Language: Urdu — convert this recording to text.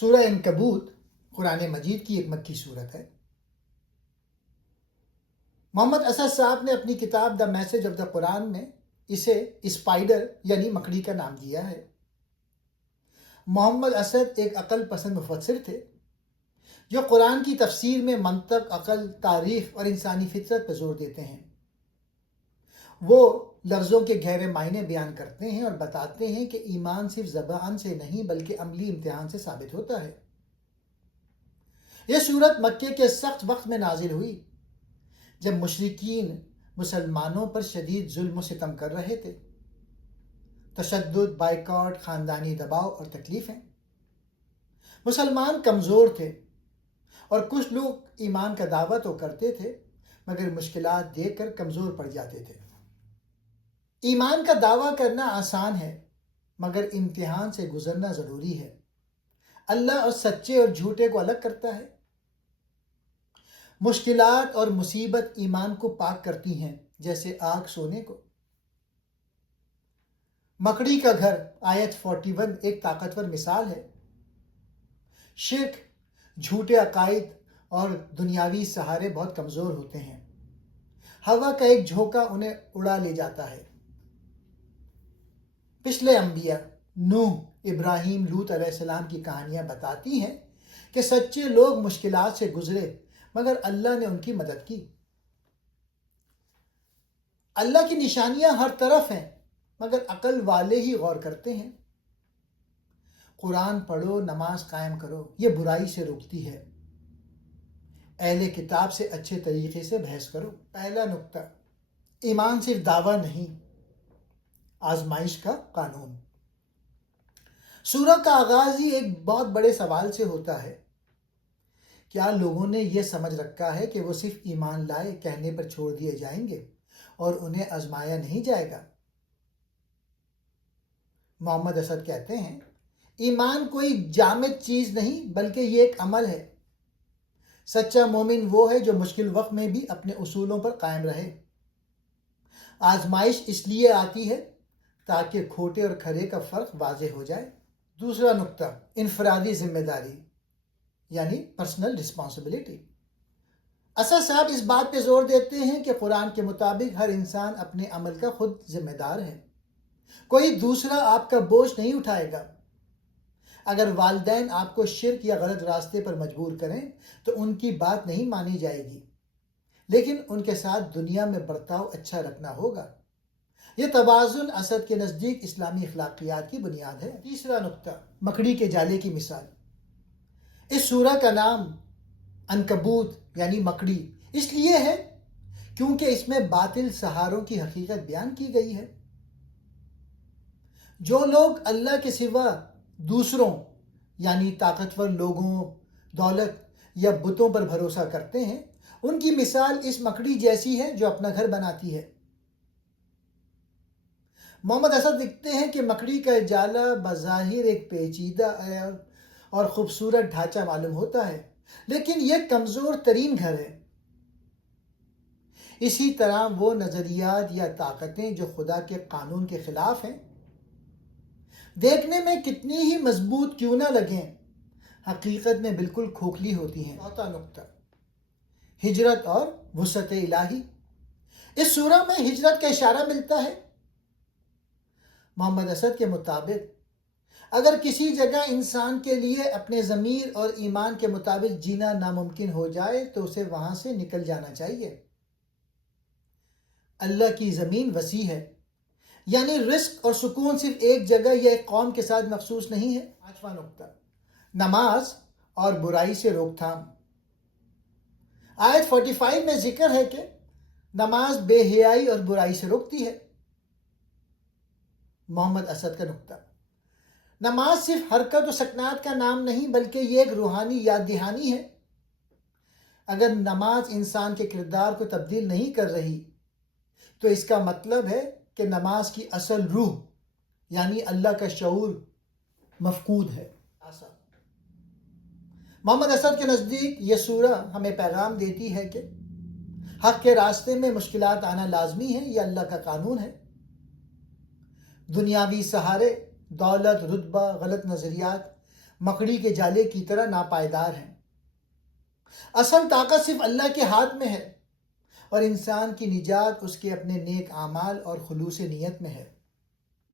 سورہ عنکبوت قرآن مجید کی ایک مکی صورت ہے۔ محمد اسد صاحب نے اپنی کتاب دا میسج آف دا قرآن میں اسے اسپائڈر یعنی مکڑی کا نام دیا ہے۔ محمد اسد ایک عقل پسند مفسر تھے جو قرآن کی تفسیر میں منطق، عقل، تاریخ اور انسانی فطرت پر زور دیتے ہیں۔ وہ لفظوں کے گہرے معنی بیان کرتے ہیں اور بتاتے ہیں کہ ایمان صرف زبان سے نہیں بلکہ عملی امتحان سے ثابت ہوتا ہے۔ یہ صورت مکے کے سخت وقت میں نازل ہوئی جب مشرکین مسلمانوں پر شدید ظلم و ستم کر رہے تھے۔ تشدد، بائیکاٹ، خاندانی دباؤ اور تکلیفیں۔ مسلمان کمزور تھے اور کچھ لوگ ایمان کا دعویٰ تو کرتے تھے مگر مشکلات دیکھ کر کمزور پڑ جاتے تھے۔ ایمان کا دعویٰ کرنا آسان ہے مگر امتحان سے گزرنا ضروری ہے۔ اللہ اور سچے اور جھوٹے کو الگ کرتا ہے۔ مشکلات اور مصیبت ایمان کو پاک کرتی ہیں جیسے آگ سونے کو۔ مکڑی کا گھر آیت 41 ایک طاقتور مثال ہے۔ شرک، جھوٹے عقائد اور دنیاوی سہارے بہت کمزور ہوتے ہیں۔ ہوا کا ایک جھونکا انہیں اڑا لے جاتا ہے۔ پچھلے انبیاء نوح، ابراہیم، لوط علیہ السلام کی کہانیاں بتاتی ہیں کہ سچے لوگ مشکلات سے گزرے مگر اللہ نے ان کی مدد کی۔ اللہ کی نشانیاں ہر طرف ہیں مگر عقل والے ہی غور کرتے ہیں۔ قرآن پڑھو، نماز قائم کرو، یہ برائی سے روکتی ہے۔ اہل کتاب سے اچھے طریقے سے بحث کرو۔ پہلا نقطہ، ایمان صرف دعویٰ نہیں، آزمائش کا قانون۔ سورہ کا آغاز ہی ایک بہت بڑے سوال سے ہوتا ہے۔ کیا لوگوں نے یہ سمجھ رکھا ہے کہ وہ صرف ایمان لائے کہنے پر چھوڑ دیے جائیں گے اور انہیں آزمایا نہیں جائے گا؟ محمد اسد کہتے ہیں، ایمان کوئی جامد چیز نہیں بلکہ یہ ایک عمل ہے۔ سچا مومن وہ ہے جو مشکل وقت میں بھی اپنے اصولوں پر قائم رہے۔ آزمائش اس لیے آتی ہے تاکہ کھوٹے اور کھرے کا فرق واضح ہو جائے۔ دوسرا نقطہ، انفرادی ذمہ داری یعنی پرسنل رسپانسبلٹی۔ اسد صاحب اس بات پہ زور دیتے ہیں کہ قرآن کے مطابق ہر انسان اپنے عمل کا خود ذمہ دار ہے۔ کوئی دوسرا آپ کا بوجھ نہیں اٹھائے گا۔ اگر والدین آپ کو شرک یا غلط راستے پر مجبور کریں تو ان کی بات نہیں مانی جائے گی، لیکن ان کے ساتھ دنیا میں برتاؤ اچھا رکھنا ہوگا۔ یہ توازن اسد کے نزدیک اسلامی اخلاقیات کی بنیاد ہے۔ تیسرا نقطہ، مکڑی کے جالے کی مثال۔ اس سورہ کا نام عنکبوت یعنی مکڑی اس لیے ہے کیونکہ اس میں باطل سہاروں کی حقیقت بیان کی گئی ہے۔ جو لوگ اللہ کے سوا دوسروں یعنی طاقتور لوگوں، دولت یا بتوں پر بھروسہ کرتے ہیں، ان کی مثال اس مکڑی جیسی ہے جو اپنا گھر بناتی ہے۔ محمد اسد لکھتے ہیں کہ مکڑی کا جالا بظاہر ایک پیچیدہ اور خوبصورت ڈھانچہ معلوم ہوتا ہے لیکن یہ کمزور ترین گھر ہے۔ اسی طرح وہ نظریات یا طاقتیں جو خدا کے قانون کے خلاف ہیں، دیکھنے میں کتنی ہی مضبوط کیوں نہ لگیں، حقیقت میں بالکل کھوکھلی ہوتی ہیں۔ چوتھا نقطہ، ہجرت اور وسعت الہی۔ اس سورہ میں ہجرت کا اشارہ ملتا ہے۔ محمد اسد کے مطابق اگر کسی جگہ انسان کے لیے اپنے ضمیر اور ایمان کے مطابق جینا ناممکن ہو جائے تو اسے وہاں سے نکل جانا چاہیے۔ اللہ کی زمین وسیع ہے، یعنی رزق اور سکون صرف ایک جگہ یا ایک قوم کے ساتھ مخصوص نہیں ہے۔ پانچواں نقطہ، نماز اور برائی سے روک تھام۔ آیت 45 میں ذکر ہے کہ نماز بے حیائی اور برائی سے روکتی ہے۔ محمد اسد کا نقطہ، نماز صرف حرکت و سکنات کا نام نہیں بلکہ یہ ایک روحانی یاد دہانی ہے۔ اگر نماز انسان کے کردار کو تبدیل نہیں کر رہی تو اس کا مطلب ہے کہ نماز کی اصل روح یعنی اللہ کا شعور مفقود ہے۔ محمد اسد کے نزدیک یہ سورہ ہمیں پیغام دیتی ہے کہ حق کے راستے میں مشکلات آنا لازمی ہے، یہ اللہ کا قانون ہے۔ دنیاوی سہارے، دولت، رتبہ، غلط نظریات مکڑی کے جالے کی طرح ناپائیدار ہیں۔ اصل طاقت صرف اللہ کے ہاتھ میں ہے اور انسان کی نجات اس کے اپنے نیک اعمال اور خلوص نیت میں ہے۔